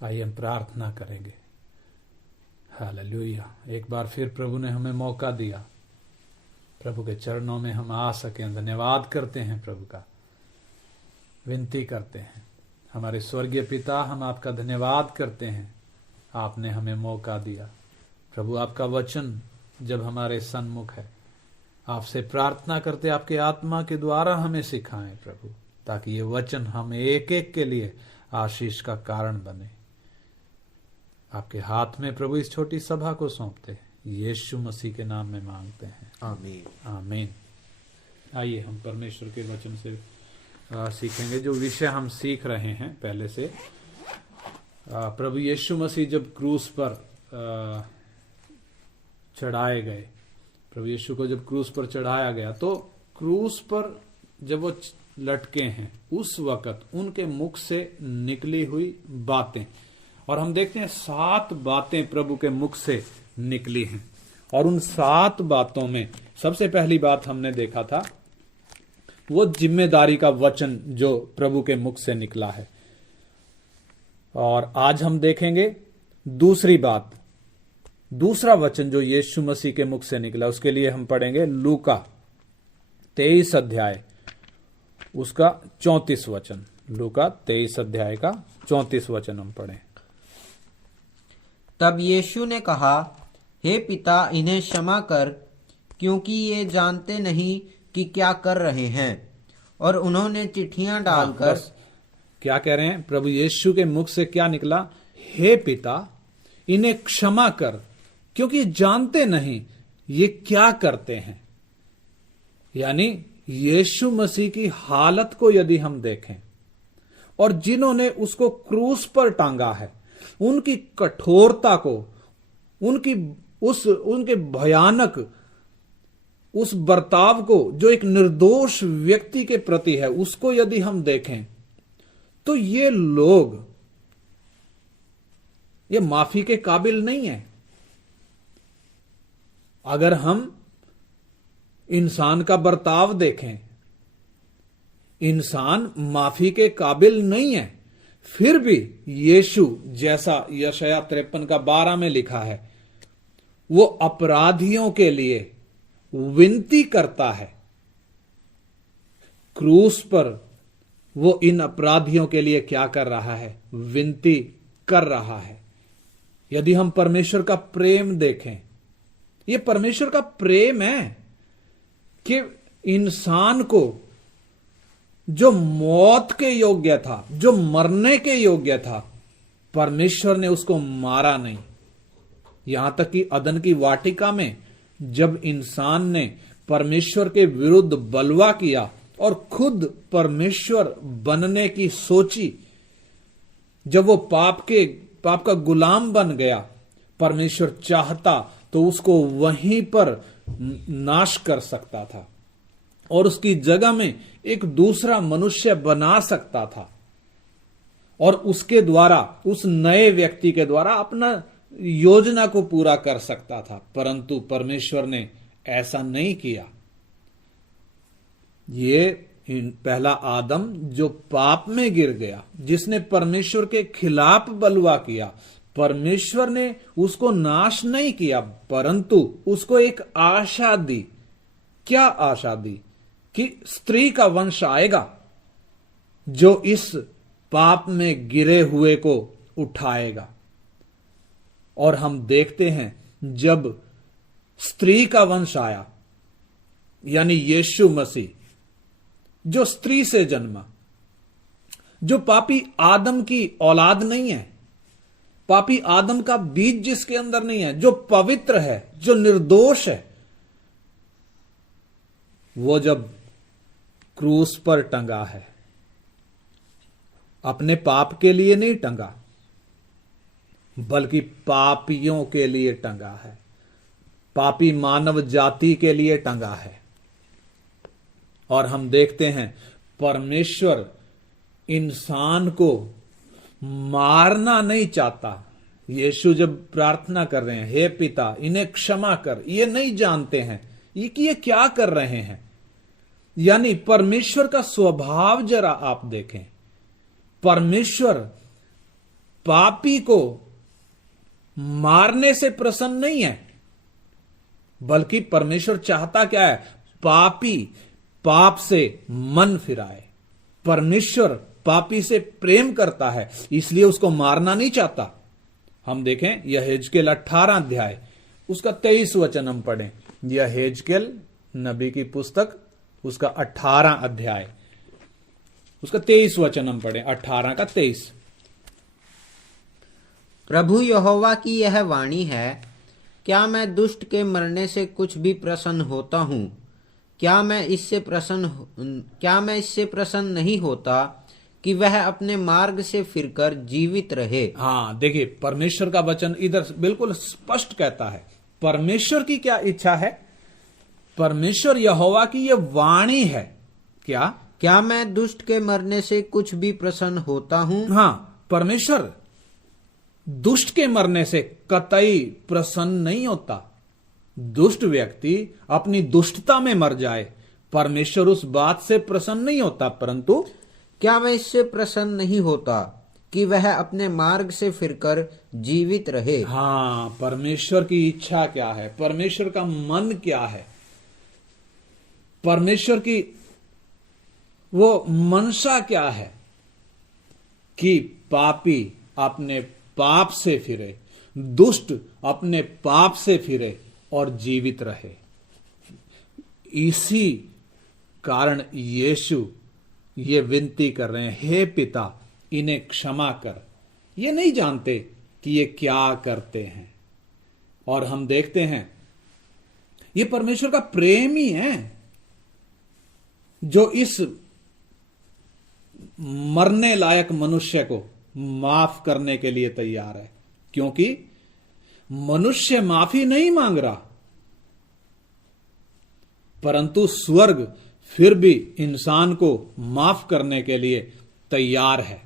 आइए हम प्रार्थना करेंगे। हालेलुया। एक बार फिर प्रभु ने हमें मौका दिया, प्रभु के चरणों में हम आ सकें। धन्यवाद करते हैं प्रभु का, विनती करते हैं। हमारे स्वर्गीय पिता, हम आपका धन्यवाद करते हैं, आपने हमें मौका दिया। प्रभु आपका वचन जब हमारे सन्मुख है, आपसे प्रार्थना करते आपके आत्मा के द्वारा हमें सिखाएं प्रभु, ताकि ये वचन हम एक एक के लिए आशीष का कारण बने। आपके हाथ में प्रभु इस छोटी सभा को सौंपते हैं, यीशु मसीह के नाम में मांगते हैं, आमीन आमीन। आइए हम परमेश्वर के वचन से सीखेंगे। जो विषय हम सीख रहे हैं पहले से, प्रभु यीशु मसीह जब क्रूस पर चढ़ाए गए, प्रभु यीशु को जब क्रूस पर चढ़ाया गया, तो क्रूस पर जब वो लटके हैं उस वक्त उनके मुख से निकली हुई बातें, और हम देखते हैं 7 बातें प्रभु के मुख से निकली हैं। और उन 7 बातों में सबसे पहली बात हमने देखा था वो जिम्मेदारी का वचन जो प्रभु के मुख से निकला है। और आज हम देखेंगे दूसरी बात, दूसरा वचन जो यीशु मसीह के मुख से निकला। उसके लिए हम पढ़ेंगे लूका 23 अध्याय उसका 34 वचन। लूका 23 अध्याय का 34 वचन हम पढ़ें। तब यीशु ने कहा, हे पिता, इन्हें क्षमा कर, क्योंकि ये जानते नहीं कि क्या कर रहे हैं। और उन्होंने चिट्ठियां डालकर क्या कह रहे हैं? प्रभु यीशु के मुख से क्या निकला? हे पिता, इन्हें क्षमा कर, क्योंकि जानते नहीं ये क्या करते हैं। यानी यीशु मसीह की हालत को यदि हम देखें, और जिन्होंने उसको क्रूस पर टांगा है, उनकी कठोरता को, उनके भयानक उस बर्ताव को जो एक निर्दोष व्यक्ति के प्रति है, उसको यदि हम देखें, तो ये लोग ये माफी के काबिल नहीं है। अगर हम इंसान का बर्ताव देखें, इंसान माफी के काबिल नहीं है। फिर भी यीशु, जैसा यशायाह 53 का 12 में लिखा है, वो अपराधियों के लिए विनती करता है। क्रूस पर वो इन अपराधियों के लिए क्या कर रहा है? विनती कर रहा है। यदि हम परमेश्वर का प्रेम देखें, ये परमेश्वर का प्रेम है कि इंसान को जो मौत के योग्य था, जो मरने के योग्य था, परमेश्वर ने उसको मारा नहीं। यहां तक कि अदन की वाटिका में जब इंसान ने परमेश्वर के विरुद्ध बलवा किया और खुद परमेश्वर बनने की सोची, जब वो पाप का गुलाम बन गया, परमेश्वर चाहता तो उसको वहीं पर नाश कर सकता था और उसकी जगह में एक दूसरा मनुष्य बना सकता था, और उसके द्वारा, उस नए व्यक्ति के द्वारा अपना योजना को पूरा कर सकता था। परंतु परमेश्वर ने ऐसा नहीं किया। ये पहला आदम जो पाप में गिर गया, जिसने परमेश्वर के खिलाफ बलवा किया, परमेश्वर ने उसको नाश नहीं किया, परंतु उसको एक आशा दी। क्या आशा दी? कि स्त्री का वंश आएगा जो इस पाप में गिरे हुए को उठाएगा। और हम देखते हैं जब स्त्री का वंश आया, यानी यीशु मसीह जो स्त्री से जन्मा, जो पापी आदम की औलाद नहीं है, पापी आदम का बीज जिसके अंदर नहीं है, जो पवित्र है, जो निर्दोष है, वो जब क्रूस पर टंगा है, अपने पाप के लिए नहीं टंगा, बल्कि पापियों के लिए टंगा है, पापी मानव जाति के लिए टंगा है। और हम देखते हैं परमेश्वर इंसान को मारना नहीं चाहता। यीशु जब प्रार्थना कर रहे हैं, हे पिता, इन्हें क्षमा कर, ये नहीं जानते हैं ये क्या कर रहे हैं। यानी परमेश्वर का स्वभाव जरा आप देखें। परमेश्वर पापी को मारने से प्रसन्न नहीं है, बल्कि परमेश्वर चाहता क्या है? पापी पाप से मन फिराए। परमेश्वर पापी से प्रेम करता है, इसलिए उसको मारना नहीं चाहता। हम देखें यहेजकेल 18 अध्याय उसका 23 वचन हम पढ़ें। यहेजकेल नबी की पुस्तक उसका 18 अध्याय उसका 23 वचन हम पढ़ें। 18 का 23। प्रभु यहोवा की यह वाणी है, क्या मैं दुष्ट के मरने से कुछ भी प्रसन्न होता हूँ? क्या मैं इससे प्रसन्न नहीं होता कि वह अपने मार्ग से फिरकर जीवित रहे? हाँ, देखिए परमेश्वर का वचन इधर बिल्कुल स्पष्ट कहता है। परमेश्वर की क्या इच्छा है? परमेश्वर यहोवा की यह वाणी है। क्या मैं दुष्ट के मरने से कुछ भी प्रसन्न होता हूँ? हाँ, परमेश्वर दुष्ट के मरने से कतई प्रसन्न नहीं होता। दुष्ट व्यक्ति अपनी दुष्टता में मर जाए, परमेश्वर उस बात से प्रसन्न नहीं होता। परंतु क्या मैं इससे प्रसन्न नहीं होता कि वह अपने मार्ग से फिरकर जीवित रहे? हाँ, परमेश्वर की इच्छा क्या है? परमेश्वर का मन क्या है? परमेश्वर की वो मनसा क्या है? कि पापी अपने पाप से फिरे, दुष्ट अपने पाप से फिरे और जीवित रहे। इसी कारण यीशु ये विनती कर रहे हैं, हे पिता इन्हें क्षमा कर, ये नहीं जानते कि ये क्या करते हैं। और हम देखते हैं ये परमेश्वर का प्रेम ही है जो इस मरने लायक मनुष्य को माफ करने के लिए तैयार है, क्योंकि मनुष्य माफी नहीं मांग रहा, परंतु स्वर्ग फिर भी इंसान को माफ करने के लिए तैयार है।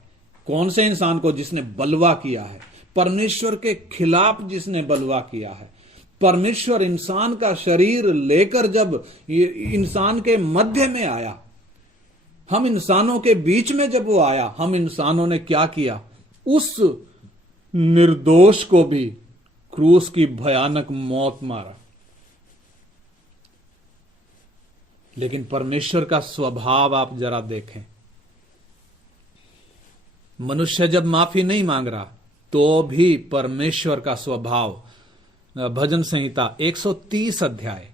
कौन से इंसान को? जिसने बलवा किया है, परमेश्वर के खिलाफ जिसने बलवा किया है। परमेश्वर इंसान का शरीर लेकर जब इंसान के मध्य में आया, हम इंसानों के बीच में जब वो आया, हम इंसानों ने क्या किया? उस निर्दोष को भी क्रूस की भयानक मौत मारा। लेकिन परमेश्वर का स्वभाव आप जरा देखें, मनुष्य जब माफी नहीं मांग रहा तो भी परमेश्वर का स्वभाव, भजन संहिता 130 अध्याय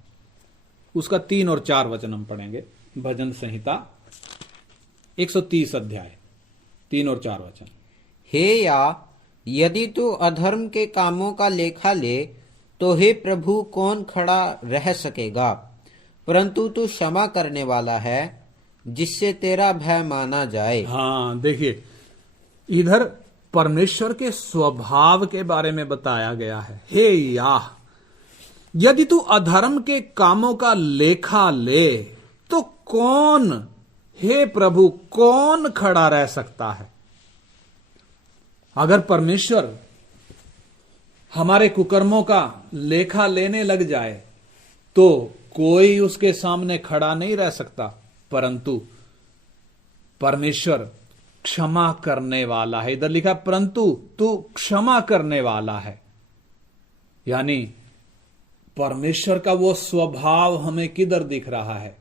उसका 3 और 4 वचन हम पढ़ेंगे। भजन संहिता 130 अध्याय 3 और 4 वचन। हे या यदि तू अधर्म के कामों का लेखा ले, तो हे प्रभु कौन खड़ा रह सकेगा? परंतु तू क्षमा करने वाला है, जिससे तेरा भय माना जाए। हाँ, देखिए इधर परमेश्वर के स्वभाव के बारे में बताया गया है। हे याह, यदि तू अधर्म के कामों का लेखा ले तो कौन, हे प्रभु कौन खड़ा रह सकता है? अगर परमेश्वर हमारे कुकर्मों का लेखा लेने लग जाए तो कोई उसके सामने खड़ा नहीं रह सकता, परंतु परमेश्वर क्षमा करने वाला है। इधर लिखा परंतु तू क्षमा करने वाला है, यानी परमेश्वर का वो स्वभाव हमें किधर दिख रहा है?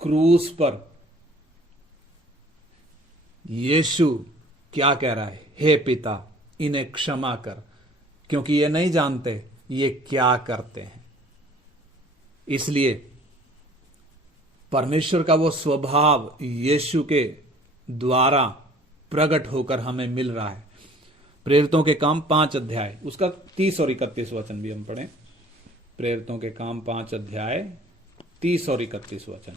क्रूस पर यीशु क्या कह रहा है? हे पिता इन्हें क्षमा कर, क्योंकि ये नहीं जानते ये क्या करते हैं। इसलिए परमेश्वर का वो स्वभाव यीशु के द्वारा प्रकट होकर हमें मिल रहा है। प्रेरितों के काम 5 अध्याय उसका 30 और 31 वचन भी हम पढ़ें। प्रेरितों के काम 5 अध्याय 30 और 31 वचन।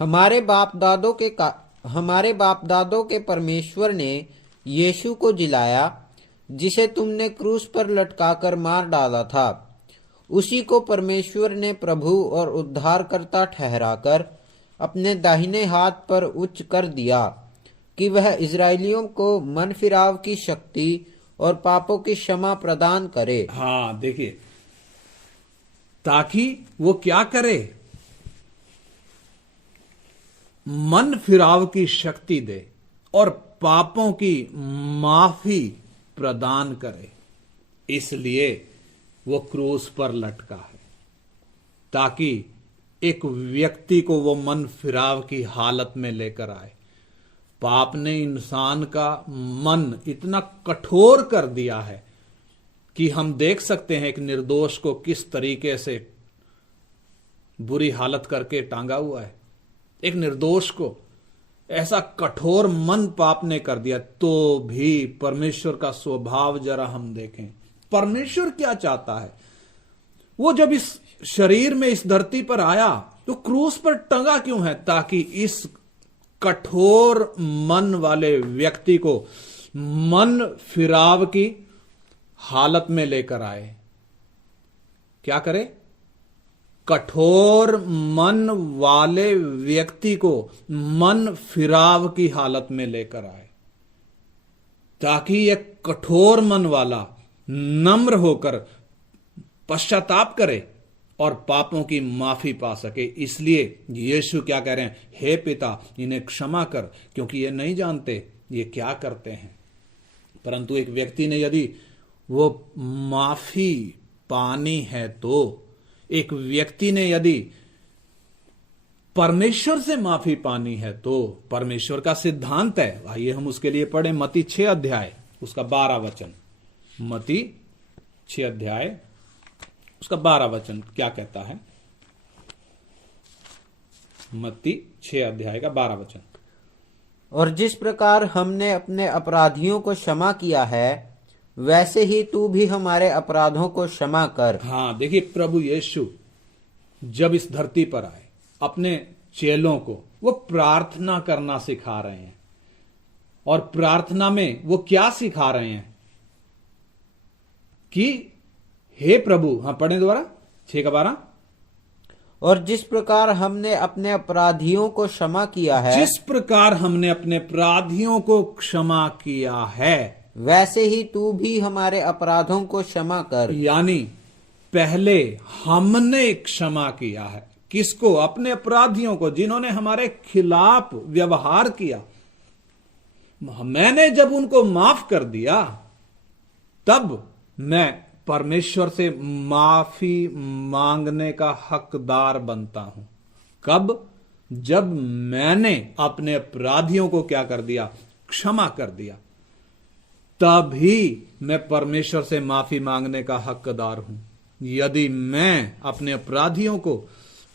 हमारे बाप दादों के परमेश्वर ने यीशु को जिलाया, जिसे तुमने क्रूस पर लटकाकर मार डाला था। उसी को परमेश्वर ने प्रभु और उद्धारकर्ता ठहराकर अपने दाहिने हाथ पर उच्च कर दिया, कि वह इजरायलियों को मन फिराव की शक्ति और पापों की क्षमा प्रदान करे। हाँ, देखिए ताकि वो क्या करे? मन फिराव की शक्ति दे और पापों की माफी प्रदान करे। इसलिए वो क्रूस पर लटका है, ताकि एक व्यक्ति को वो मन फिराव की हालत में लेकर आए। पाप ने इंसान का मन इतना कठोर कर दिया है कि हम देख सकते हैं एक निर्दोष को किस तरीके से बुरी हालत करके टांगा हुआ है। एक निर्दोष को ऐसा कठोर मन पाप ने कर दिया। तो भी परमेश्वर का स्वभाव जरा हम देखें। परमेश्वर क्या चाहता है? वो जब इस शरीर में इस धरती पर आया तो क्रूस पर टंगा क्यों है? ताकि इस कठोर मन वाले व्यक्ति को मन फिराव की हालत में लेकर आए। क्या करे? कठोर मन वाले व्यक्ति को मन फिराव की हालत में लेकर आए, ताकि यह कठोर मन वाला नम्र होकर पश्चाताप करे और पापों की माफी पा सके। इसलिए यीशु क्या कह रहे हैं? हे पिता, इन्हें क्षमा कर, क्योंकि ये नहीं जानते ये क्या करते हैं। परंतु एक व्यक्ति ने यदि वो माफी पानी है, तो एक व्यक्ति ने यदि परमेश्वर से माफी पानी है, तो परमेश्वर का सिद्धांत है। आइए हम उसके लिए पढ़े मत्ती 6 अध्याय उसका 12 वचन। मत्ती 6 अध्याय उसका 12 वचन क्या कहता है? मत्ती 6 अध्याय का 12 वचन। और जिस प्रकार हमने अपने अपराधियों को क्षमा किया है, वैसे ही तू भी हमारे अपराधों को क्षमा कर। हाँ, देखिए, प्रभु यीशु जब इस धरती पर आए, अपने चेलों को वो प्रार्थना करना सिखा रहे हैं। और प्रार्थना में वो क्या सिखा रहे हैं? कि हे प्रभु, हाँ पढ़ें दोबारा 6 का 12। और जिस प्रकार हमने अपने अपराधियों को क्षमा किया है, जिस प्रकार हमने अपने अपराधियों को क्षमा किया है, वैसे ही तू भी हमारे अपराधों को क्षमा कर। यानी पहले हमने क्षमा किया है। किसको? अपने अपराधियों को, जिन्होंने हमारे खिलाफ व्यवहार किया। मैंने जब उनको माफ कर दिया, तब मैं परमेश्वर से माफी मांगने का हकदार बनता हूं। कब? जब मैंने अपने अपराधियों को क्या कर दिया? क्षमा कर दिया। तभी मैं परमेश्वर से माफी मांगने का हकदार हूं। यदि मैं अपने अपराधियों को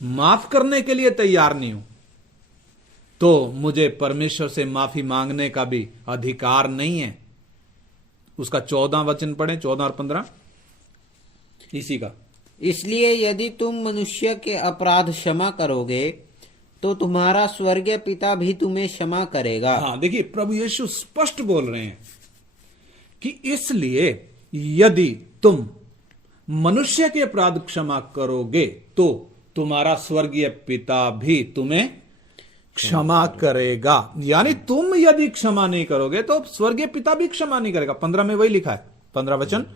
माफ करने के लिए तैयार नहीं हूं, तो मुझे परमेश्वर से माफी मांगने का भी अधिकार नहीं है। उसका 14 वचन पढ़े, 14 और 15 इसी का। इसलिए यदि तुम मनुष्य के अपराध क्षमा करोगे, तो तुम्हारा स्वर्गीय पिता भी तुम्हें क्षमा करेगा। हाँ, देखिए, प्रभु यीशु स्पष्ट बोल रहे हैं कि इसलिए यदि तुम मनुष्य के अपराध क्षमा करोगे, तो तुम्हारा स्वर्गीय पिता भी तुम्हें क्षमा करेगा। यानी तुम यदि क्षमा नहीं करोगे, तो स्वर्गीय पिता भी क्षमा नहीं करेगा। 15 में वही लिखा है, 15 वचन।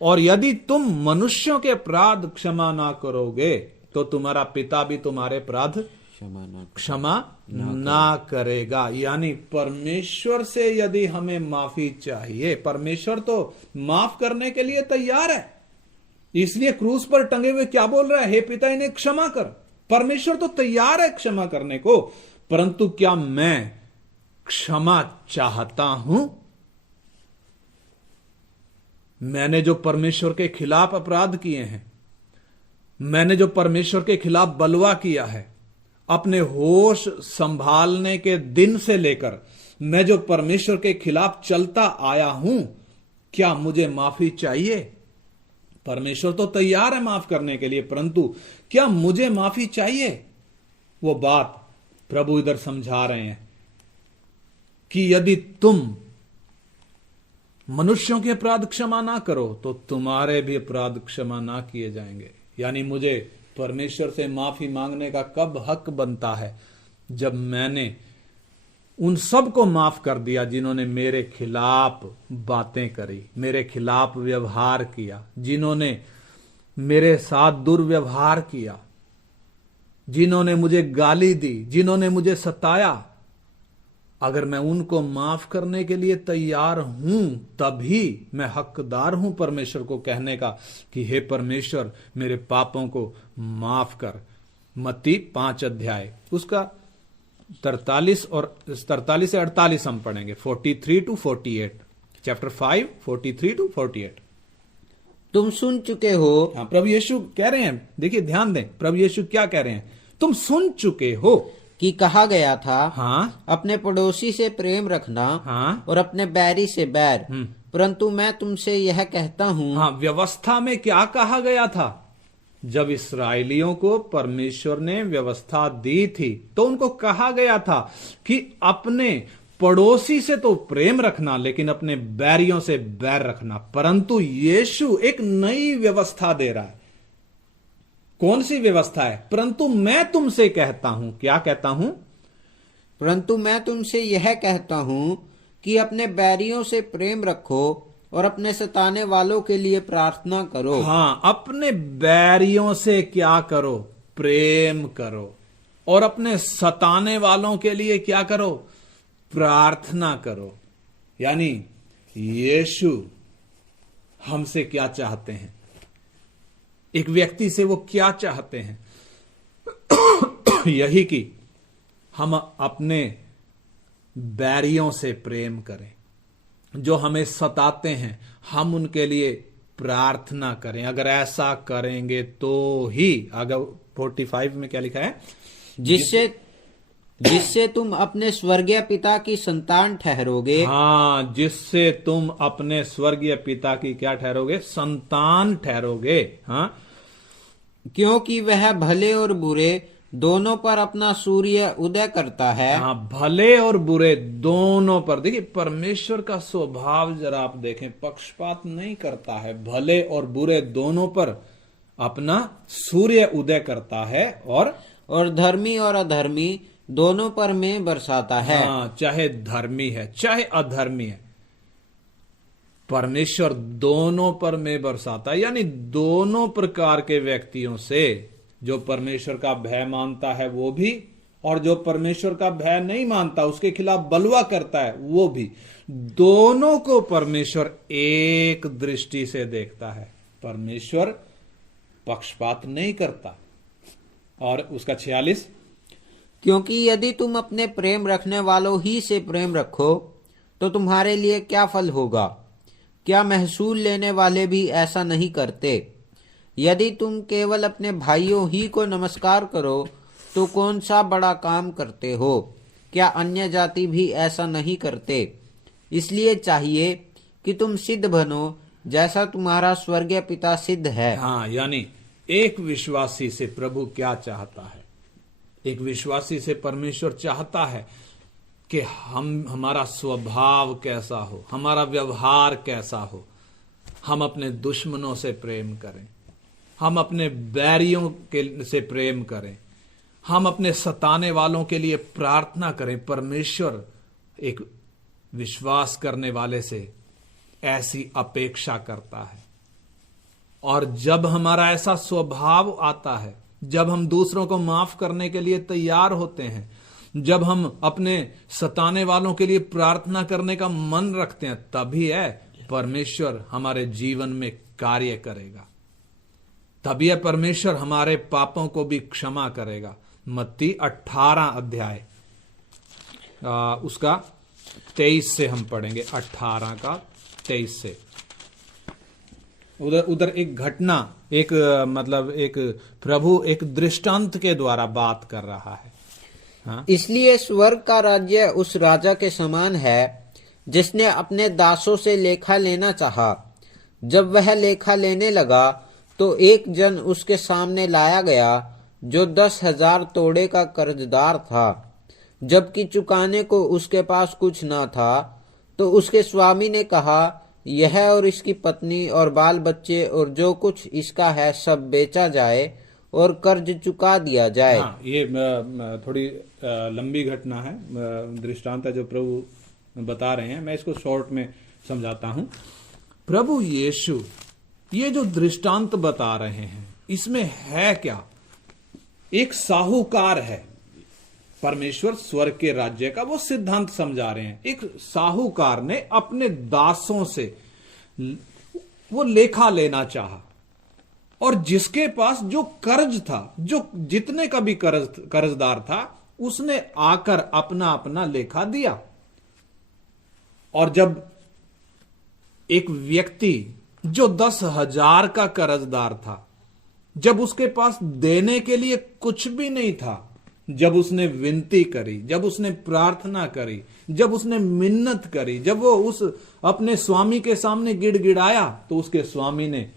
और यदि तुम मनुष्यों के अपराध क्षमा ना करोगे, तो तुम्हारा पिता भी तुम्हारे अपराध क्षमा ना करेगा। यानी परमेश्वर से यदि हमें माफी चाहिए, परमेश्वर तो माफ करने के लिए तैयार है। इसलिए क्रूस पर टंगे हुए क्या बोल रहा है? हे पिता, इन्हें क्षमा कर। परमेश्वर तो तैयार है क्षमा करने को, परंतु क्या मैं क्षमा चाहता हूं? मैंने जो परमेश्वर के खिलाफ अपराध किए हैं, मैंने जो परमेश्वर के खिलाफ बलवा किया है, अपने होश संभालने के दिन से लेकर मैं जो परमेश्वर के खिलाफ चलता आया हूं, क्या मुझे माफी चाहिए? परमेश्वर तो तैयार है माफ करने के लिए, परंतु क्या मुझे माफी चाहिए? वो बात प्रभु इधर समझा रहे हैं कि यदि तुम मनुष्यों के अपराध क्षमा ना करो, तो तुम्हारे भी अपराध क्षमा ना किए जाएंगे। यानी मुझे परमेश्वर से माफी मांगने का कब हक बनता है? जब मैंने उन सब को माफ कर दिया जिन्होंने मेरे खिलाफ बातें करी, मेरे खिलाफ व्यवहार किया, जिन्होंने मेरे साथ दुर्व्यवहार किया। जिन्होंने मुझे गाली दी, जिन्होंने मुझे सताया, अगर मैं उनको माफ करने के लिए तैयार हूं, तभी मैं हकदार हूं परमेश्वर को कहने का कि हे परमेश्वर मेरे पापों को माफ कर। मत्ती 5 अध्याय उसका 43 से 48 हम पढ़ेंगे, 43 to 48, चैप्टर 5 43 to 48। तुम सुन चुके हो। हाँ, प्रभु यीशु कह रहे हैं, देखिए ध्यान दें, प्रभु यीशु क्या कह रहे हैं, तुम सुन चुके हो कि कहा गया था, हाँ अपने पड़ोसी से प्रेम रखना, हाँ और अपने बैरी से बैर। परंतु मैं तुमसे यह कहता हूँ। हाँ, व्यवस्था में क्या कहा गया था? जब इस्राएलियों को परमेश्वर ने व्यवस्था दी थी तो उनको कहा गया था कि अपने पड़ोसी से तो प्रेम रखना, लेकिन अपने बैरियों से बैर रखना। परंतु यीशु एक नई व्यवस्था दे रहा है। कौन सी व्यवस्था है? परंतु मैं तुमसे कहता हूं, क्या कहता हूं? परंतु मैं तुमसे यह कहता हूँ कि अपने बैरियों से प्रेम रखो और अपने सताने वालों के लिए प्रार्थना करो। हाँ, अपने बैरियों से क्या करो? प्रेम करो। और अपने सताने वालों के लिए क्या करो? प्रार्थना करो। यानी यीशु हमसे क्या चाहते हैं? एक व्यक्ति से वो क्या चाहते हैं? यही कि हम अपने बैरियों से प्रेम करें, जो हमें सताते हैं, हम उनके लिए प्रार्थना करें। अगर ऐसा करेंगे तो ही, अगर 45 में क्या लिखा है, जिससे तुम अपने स्वर्गीय पिता की संतान ठहरोगे। हाँ, जिससे तुम अपने स्वर्गीय पिता की क्या ठहरोगे? संतान ठहरोगे। हाँ, क्योंकि वह भले और बुरे दोनों पर अपना सूर्य उदय करता है। हाँ, भले और बुरे दोनों पर। देखिए परमेश्वर का स्वभाव जरा आप देखें, पक्षपात नहीं करता है, भले और बुरे दोनों पर अपना सूर्य उदय करता है, और धर्मी और अधर्मी दोनों पर में बरसाता है। हाँ, चाहे धर्मी है चाहे अधर्मी है, परमेश्वर दोनों पर में बरसाता है। यानी दोनों प्रकार के व्यक्तियों से, जो परमेश्वर का भय मानता है वो भी, और जो परमेश्वर का भय नहीं मानता, उसके खिलाफ बलवा करता है वो भी, दोनों को परमेश्वर एक दृष्टि से देखता है। परमेश्वर पक्षपात नहीं करता। और उसका 46, क्योंकि यदि तुम अपने प्रेम रखने वालों ही से प्रेम रखो तो तुम्हारे लिए क्या फल होगा? क्या महसूल लेने वाले भी ऐसा नहीं करते? यदि तुम केवल अपने भाइयों ही को नमस्कार करो तो कौन सा बड़ा काम करते हो? क्या अन्य जाति भी ऐसा नहीं करते? इसलिए चाहिए कि तुम सिद्ध बनो जैसा तुम्हारा स्वर्गीय पिता सिद्ध है। हाँ, यानी एक विश्वासी से प्रभु क्या चाहता है? एक विश्वासी से परमेश्वर चाहता है कि हमारा स्वभाव कैसा हो, हमारा व्यवहार कैसा हो। हम अपने दुश्मनों से प्रेम करें, हम अपने बैरियों के से प्रेम करें, हम अपने सताने वालों के लिए प्रार्थना करें। परमेश्वर एक विश्वास करने वाले से ऐसी अपेक्षा करता है। और जब हमारा ऐसा स्वभाव आता है, जब हम दूसरों को माफ करने के लिए तैयार होते हैं, जब हम अपने सताने वालों के लिए प्रार्थना करने का मन रखते हैं, तभी है परमेश्वर हमारे जीवन में कार्य करेगा। तभी है परमेश्वर हमारे पापों को भी क्षमा करेगा। मत्ती 18 अध्याय उसका 23 से हम पढ़ेंगे, 18 का 23 से। उधर एक घटना, एक मतलब एक प्रभु एक दृष्टांत के द्वारा बात कर रहा है। हाँ? इसलिए स्वर्ग का राज्य उस राजा के समान है जिसने अपने दासों से लेखा लेना चाहा। जब वह लेखा लेने लगा तो एक जन उसके सामने लाया गया जो 10,000 तोड़े का कर्जदार था। जबकि चुकाने को उसके पास कुछ न था, तो उसके स्वामी ने कहा, यह और इसकी पत्नी और बाल बच्चे और जो कुछ इसका है सब बेचा जाए और कर्ज चुका दिया जाए। हाँ, ये थोड़ी लंबी घटना है, दृष्टांत है जो प्रभु बता रहे हैं। मैं इसको शॉर्ट में समझाता हूं। प्रभु यीशु ये जो दृष्टांत बता रहे हैं, इसमें है क्या? एक साहूकार है। परमेश्वर स्वर्ग के राज्य का वो सिद्धांत समझा रहे हैं। एक साहूकार ने अपने दासों से वो लेखा लेना चाहा, और जिसके पास जो कर्ज था, जो जितने का भी कर्जदार था, उसने आकर अपना अपना लेखा दिया। और जब एक व्यक्ति जो 10,000 का कर्जदार था, जब उसके पास देने के लिए कुछ भी नहीं था, जब उसने विनती करी, जब उसने प्रार्थना करी, जब उसने मिन्नत करी, जब वो उस अपने स्वामी के सामने गिड़गिड़ाया, तो उसके स्वामी ने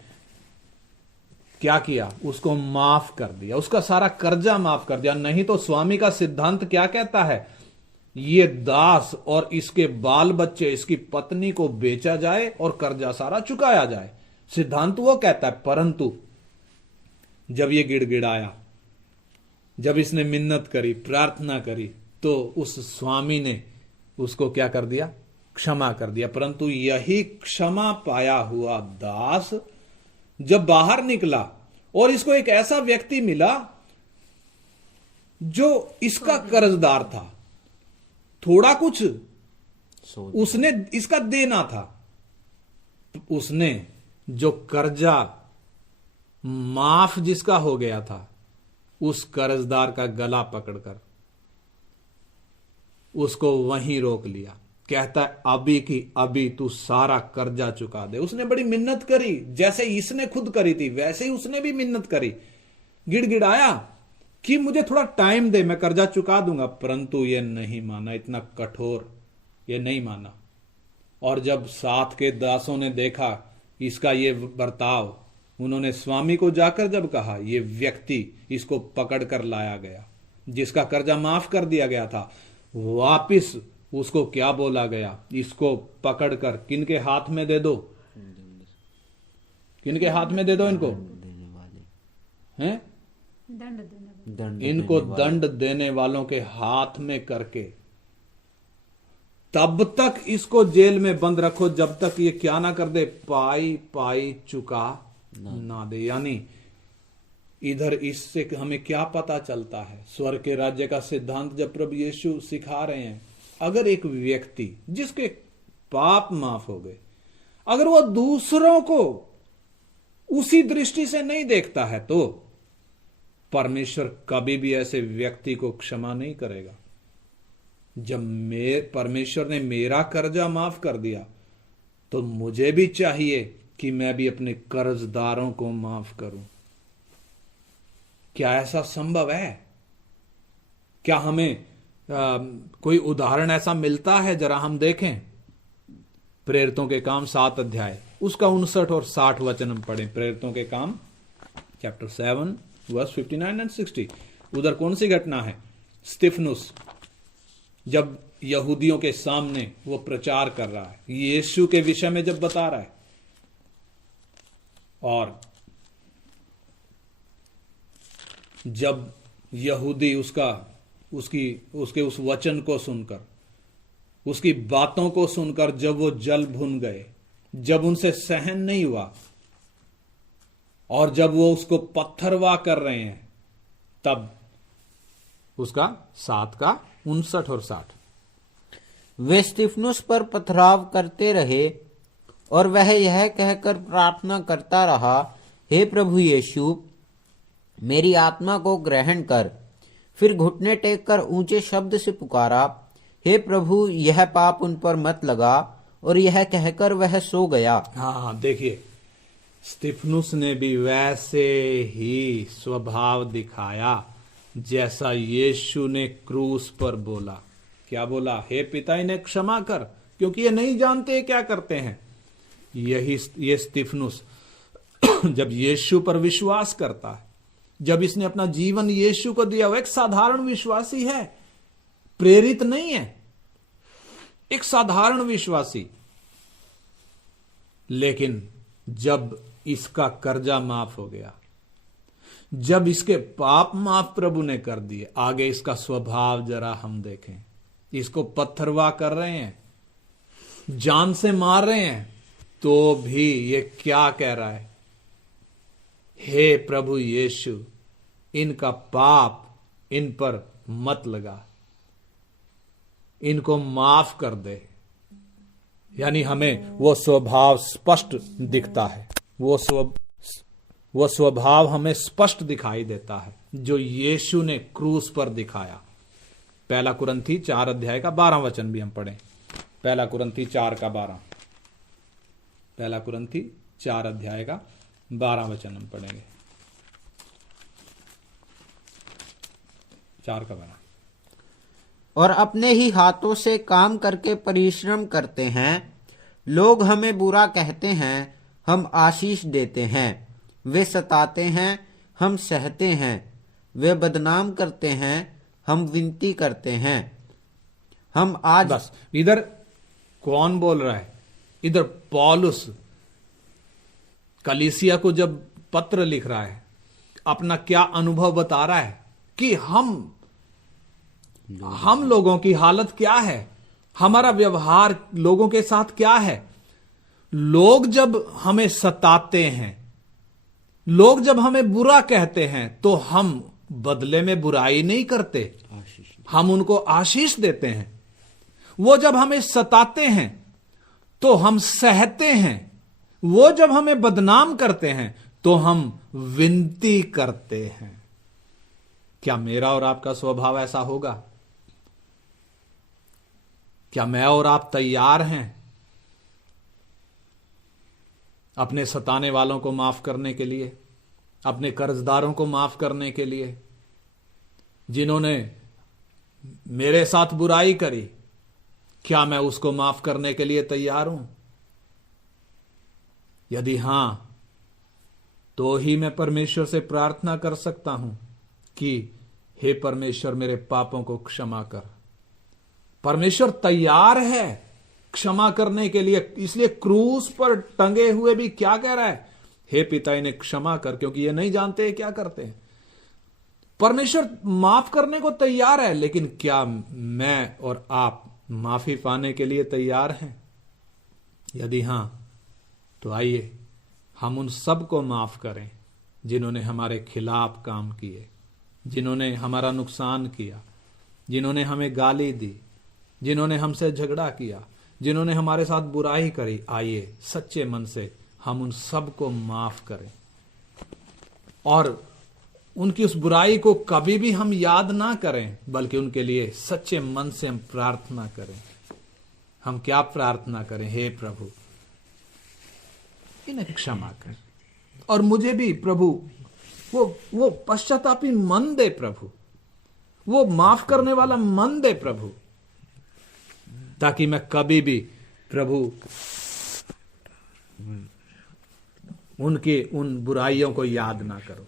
क्या किया? उसको माफ कर दिया, उसका सारा कर्जा माफ कर दिया। नहीं तो स्वामी का सिद्धांत क्या कहता है? ये दास और इसके बाल बच्चे, इसकी पत्नी को बेचा जाए और कर्जा सारा चुकाया जाए। सिद्धांत वो कहता है। परंतु जब ये गिड़गिड़ाया, जब इसने मिन्नत करी, प्रार्थना करी, तो उस स्वामी ने उसको क्या कर दिया? क्षमा कर दिया। परंतु यही क्षमा पाया हुआ दास जब बाहर निकला और इसको एक ऐसा व्यक्ति मिला जो इसका कर्जदार था, थोड़ा कुछ उसने इसका देना था, उसने जो कर्जा माफ जिसका हो गया था, उस कर्जदार का गला पकड़कर उसको वहीं रोक लिया। कहता है अभी की अभी तू सारा कर्जा चुका दे। उसने बड़ी मिन्नत करी, जैसे इसने खुद करी थी वैसे ही उसने भी मिन्नत करी, गिड़गिड़ाया कि मुझे थोड़ा टाइम दे, मैं कर्जा चुका दूंगा। परंतु ये नहीं माना, इतना कठोर ये नहीं माना। और जब साथ के दासों ने देखा इसका ये बर्ताव, उन्होंने स्वामी को जाकर जब कहा, ये व्यक्ति इसको पकड़ कर लाया गया, जिसका कर्जा माफ कर दिया गया था, वापिस उसको क्या बोला गया? इसको पकड़कर किनके हाथ में दे दो? किनके हाथ में दे दो इनको? हैं? इनको दंड देने वालों के हाथ में करके तब तक इसको जेल में बंद रखो जब तक ये क्या ना कर दे? पाई पाई चुका ना दे। यानी इधर इससे हमें क्या पता चलता है? स्वर्ग के राज्य का सिद्धांत जब प्रभु यीशु सिखा रहे हैं, अगर एक व्यक्ति जिसके पाप माफ हो गए, अगर वह दूसरों को उसी दृष्टि से नहीं देखता है, तो परमेश्वर कभी भी ऐसे व्यक्ति को क्षमा नहीं करेगा। जब परमेश्वर ने मेरा कर्जा माफ कर दिया, तो मुझे भी चाहिए कि मैं भी अपने कर्जदारों को माफ करूं। क्या ऐसा संभव है? क्या हमें कोई उदाहरण ऐसा मिलता है? जरा हम देखें। प्रेरितों के काम 7 अध्याय उसका 59 और 60 वचन हम पढ़ें। प्रेरितों के काम चैप्टर 7 वर्स 59 एंड 60। उधर कौन सी घटना है? स्तिफनुस जब यहूदियों के सामने वो प्रचार कर रहा है, यीशु के विषय में जब बता रहा है, और जब यहूदी उसके उस वचन को सुनकर, उसकी बातों को सुनकर जब वो जल भुन गए, जब उनसे सहन नहीं हुआ, और जब वो उसको पत्थरवा कर रहे हैं, तब उसका 7 का 59 और 60। वे स्तिफनुस पर पथराव करते रहे और वह यह कहकर प्रार्थना करता रहा, हे प्रभु यीशु, मेरी आत्मा को ग्रहण कर। फिर घुटने टेक कर ऊंचे शब्द से पुकारा, हे प्रभु, यह पाप उन पर मत लगा। और यह कहकर वह सो गया। हाँ, देखिए, स्तिफनुस ने भी वैसे ही स्वभाव दिखाया जैसा यीशु ने क्रूस पर बोला। क्या बोला? हे पिता, इन्हें क्षमा कर, क्योंकि ये नहीं जानते क्या करते हैं। ये स्तिफनुस जब यीशु पर विश्वास करता है, जब इसने अपना जीवन यीशु को दिया, वो एक साधारण विश्वासी है, प्रेरित नहीं है, एक साधारण विश्वासी। लेकिन जब इसका कर्जा माफ हो गया, जब इसके पाप माफ प्रभु ने कर दिए, आगे इसका स्वभाव जरा हम देखें। इसको पत्थरवा कर रहे हैं, जान से मार रहे हैं, तो भी ये क्या कह रहा है? हे प्रभु यीशु, इनका पाप इन पर मत लगा, इनको माफ कर दे। यानी हमें वो स्वभाव स्पष्ट दिखता है, वो स्वभाव हमें स्पष्ट दिखाई देता है जो यीशु ने क्रूस पर दिखाया। पहला कुरिन्थी 4 अध्याय का 12 वचन भी हम पढ़ें। पहला कुरिन्थी 4 का 12, पहला कुरिन्थी 4 अध्याय का 12 वचन हम पढ़ेंगे। 4 का 12। और अपने ही हाथों से काम करके परिश्रम करते हैं। लोग हमें बुरा कहते हैं, हम आशीष देते हैं। वे सताते हैं, हम सहते हैं। वे बदनाम करते हैं, हम विनती करते हैं। हम आज बस इधर कौन बोल रहा है? इधर पौलुस कलीसिया को जब पत्र लिख रहा है, अपना क्या अनुभव बता रहा है कि हम लोगों की हालत क्या है, हमारा व्यवहार लोगों के साथ क्या है। लोग जब हमें सताते हैं, लोग जब हमें बुरा कहते हैं, तो हम बदले में बुराई नहीं करते, हम उनको आशीष देते हैं। वो जब हमें सताते हैं तो हम सहते हैं। वो जब हमें बदनाम करते हैं तो हम विनती करते हैं। क्या मेरा और आपका स्वभाव ऐसा होगा? क्या मैं और आप तैयार हैं अपने सताने वालों को माफ करने के लिए, अपने कर्जदारों को माफ करने के लिए, जिन्होंने मेरे साथ बुराई करी? क्या मैं उसको माफ करने के लिए तैयार हूं? यदि हां, तो ही मैं परमेश्वर से प्रार्थना कर सकता हूं कि हे परमेश्वर, मेरे पापों को क्षमा कर। परमेश्वर तैयार है क्षमा करने के लिए। इसलिए क्रूस पर टंगे हुए भी क्या कह रहा है? हे पिता, इन्हें क्षमा कर, क्योंकि ये नहीं जानते क्या करते हैं। परमेश्वर माफ करने को तैयार है, लेकिन क्या मैं और आप माफी पाने के लिए तैयार हैं? यदि हां, तो आइए हम उन सबको माफ करें जिन्होंने हमारे खिलाफ काम किए, जिन्होंने हमारा नुकसान किया, जिन्होंने हमें गाली दी, जिन्होंने हमसे झगड़ा किया, जिन्होंने हमारे साथ बुराई करी। आइए सच्चे मन से हम उन सबको माफ करें और उनकी उस बुराई को कभी भी हम याद ना करें, बल्कि उनके लिए सच्चे मन से हम प्रार्थना करें। हम क्या प्रार्थना करें? हे प्रभु, इन्हें क्षमा कर, और मुझे भी प्रभु वो पश्चातापी मन दे प्रभु, वो माफ करने वाला मन दे प्रभु, ताकि मैं कभी भी प्रभु उनके उन बुराइयों को याद ना करूं,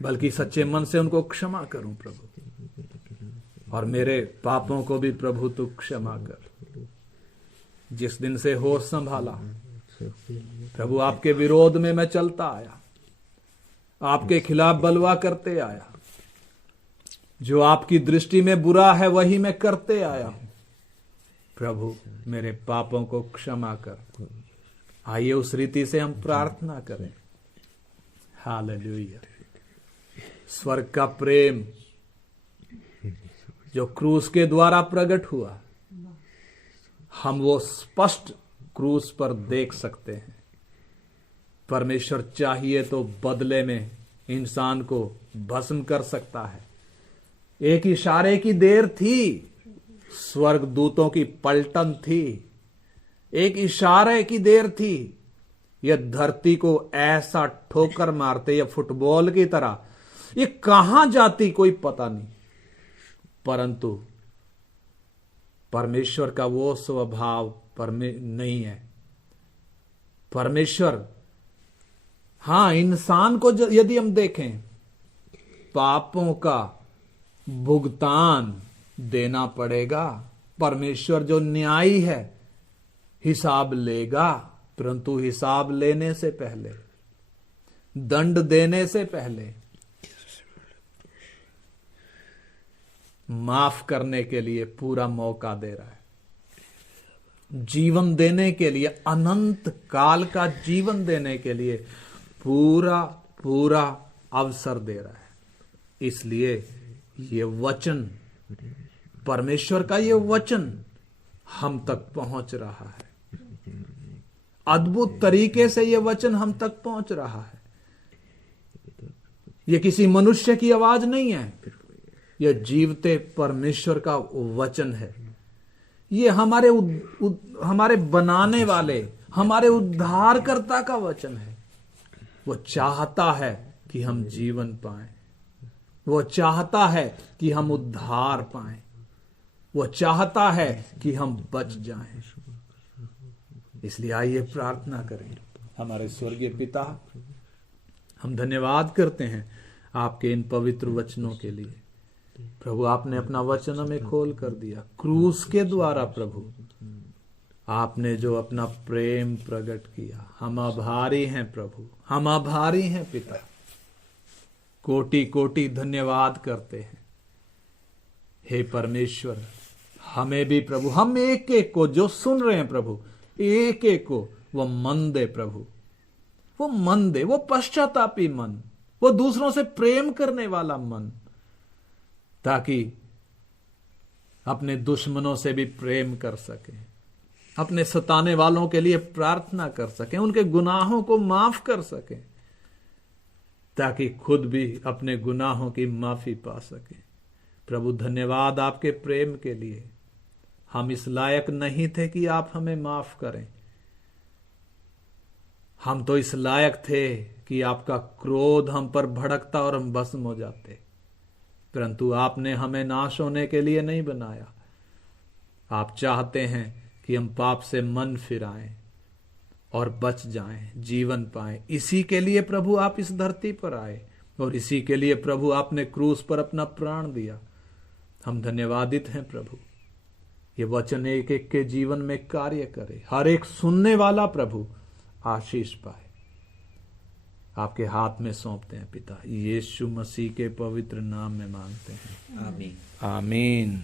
बल्कि सच्चे मन से उनको क्षमा करूं प्रभु। और मेरे पापों को भी प्रभु तू क्षमा कर। जिस दिन से होश संभाला प्रभु, आपके विरोध में मैं चलता आया, आपके खिलाफ बलवा करते आया, जो आपकी दृष्टि में बुरा है वही मैं करते आया हूं। प्रभु, मेरे पापों को क्षमा कर। आइए उस रीति से हम प्रार्थना करें। हालेलुया। स्वर्ग का प्रेम जो क्रूस के द्वारा प्रकट हुआ, हम वो स्पष्ट क्रूस पर देख सकते हैं। परमेश्वर चाहिए तो बदले में इंसान को भस्म कर सकता है। एक इशारे की देर थी, स्वर्ग दूतों की पलटन थी। एक इशारे की देर थी, यह धरती को ऐसा ठोकर मारते, या फुटबॉल की तरह ये कहां जाती कोई पता नहीं। परंतु परमेश्वर का वो स्वभाव नहीं है। परमेश्वर, हां, इंसान को यदि हम देखें, पापों का भुगतान देना पड़ेगा। परमेश्वर जो न्यायी है, हिसाब लेगा, परंतु हिसाब लेने से पहले, दंड देने से पहले माफ करने के लिए पूरा मौका दे रहा है। जीवन देने के लिए, अनंत काल का जीवन देने के लिए पूरा अवसर दे रहा है। इसलिए ये वचन, परमेश्वर का ये वचन हम तक पहुंच रहा है। अद्भुत तरीके से ये वचन हम तक पहुंच रहा है। ये किसी मनुष्य की आवाज नहीं है, यह जीवते परमेश्वर का वचन है। ये हमारे बनाने वाले, हमारे उद्धारकर्ता का वचन है। वो चाहता है कि हम जीवन पाएं, वो चाहता है कि हम उद्धार पाएं, वो चाहता है कि हम बच जाएं। इसलिए आइए प्रार्थना करें। हमारे स्वर्गीय पिता, हम धन्यवाद करते हैं आपके इन पवित्र वचनों के लिए। प्रभु, आपने अपना वचन हमें खोल कर दिया क्रूस के द्वारा। प्रभु, आपने जो अपना प्रेम प्रकट किया, हम आभारी हैं प्रभु, हम आभारी हैं पिता। कोटि कोटि धन्यवाद करते हैं। हे परमेश्वर, हमें भी प्रभु, हम एक एक को जो सुन रहे हैं प्रभु, एक एक को वो मन दे प्रभु, वो मन दे, वो पश्चातापी मन, वो दूसरों से प्रेम करने वाला मन, ताकि अपने दुश्मनों से भी प्रेम कर सके, अपने सताने वालों के लिए प्रार्थना कर सके, उनके गुनाहों को माफ कर सके, ताकि खुद भी अपने गुनाहों की माफी पा सके। प्रभु, धन्यवाद आपके प्रेम के लिए। हम इस लायक नहीं थे कि आप हमें माफ करें, हम तो इस लायक थे कि आपका क्रोध हम पर भड़कता और हम भस्म हो जाते, परंतु आपने हमें नाश होने के लिए नहीं बनाया। आप चाहते हैं कि हम पाप से मन फिराएं और बच जाएं, जीवन पाएं। इसी के लिए प्रभु आप इस धरती पर आए, और इसी के लिए प्रभु आपने क्रूस पर अपना प्राण दिया। हम धन्यवादित हैं प्रभु। ये वचन एक एक के जीवन में कार्य करे, हर एक सुनने वाला प्रभु आशीष पाए। आपके हाथ में सौंपते हैं पिता, यीशु मसीह के पवित्र नाम में मांगते हैं, आमीन। आमीन।